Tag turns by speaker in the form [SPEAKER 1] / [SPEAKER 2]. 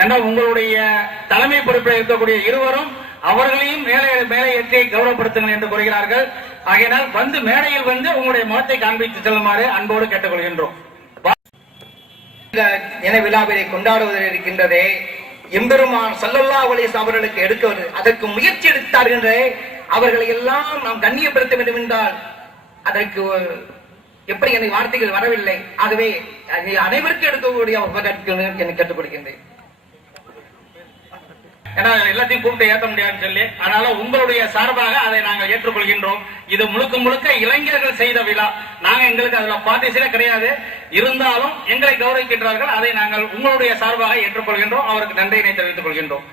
[SPEAKER 1] என்றால் உங்களுடைய தலைமை பொறுப்பில் இருக்கக்கூடிய இருவரும் அவர்களையும் மேலே மேலே ஏற்றி கௌரவப்படுத்துங்கள் என்று கூறுகிறார்கள். ஆகையினால் வந்து மேடையில் வந்து உங்களுடைய முகத்தை காண்பித்து செல்லுமாறு அன்போடு கேட்டுக்கொள்கின்றோம்.
[SPEAKER 2] இன விழாவினை கொண்டாடுவதில் இருக்கின்றதே எம்பெருமான் சல்லல்லா அலிஸ் அவர்களுக்கு எடுக்க அதற்கு முயற்சி எடுத்தார்கள் அவர்களை எல்லாம் நாம் கண்ணியப்படுத்த வேண்டும் என்றால் அதற்கு எப்படி எனக்கு வார்த்தைகள் வரவில்லை ஆகவே அனைவருக்கும் எடுக்கக்கூடிய உபகரிக்கணும் என்று கேட்டுக்கொள்கின்றேன்
[SPEAKER 1] ஏன்னா எல்லாத்தையும் கூப்பிட்டு ஏற்ற முடியாதுன்னு சொல்லி அதனால உங்களுடைய சார்பாக அதை நாங்கள் ஏற்றுக்கொள்கின்றோம். இது முழுக்க முழுக்க இளைஞர்கள் செய்த விழா. நாங்க எங்களுக்கு அதுல பார்ட்டிசிலே கிடையாது. இருந்தாலும் எங்களை கௌரவிக்கின்றார்கள். அதை நாங்கள் உங்களுடைய சார்பாக ஏற்றுக்கொள்கின்றோம். அவருக்கு நன்றியினை தெரிவித்துக் கொள்கின்றோம்.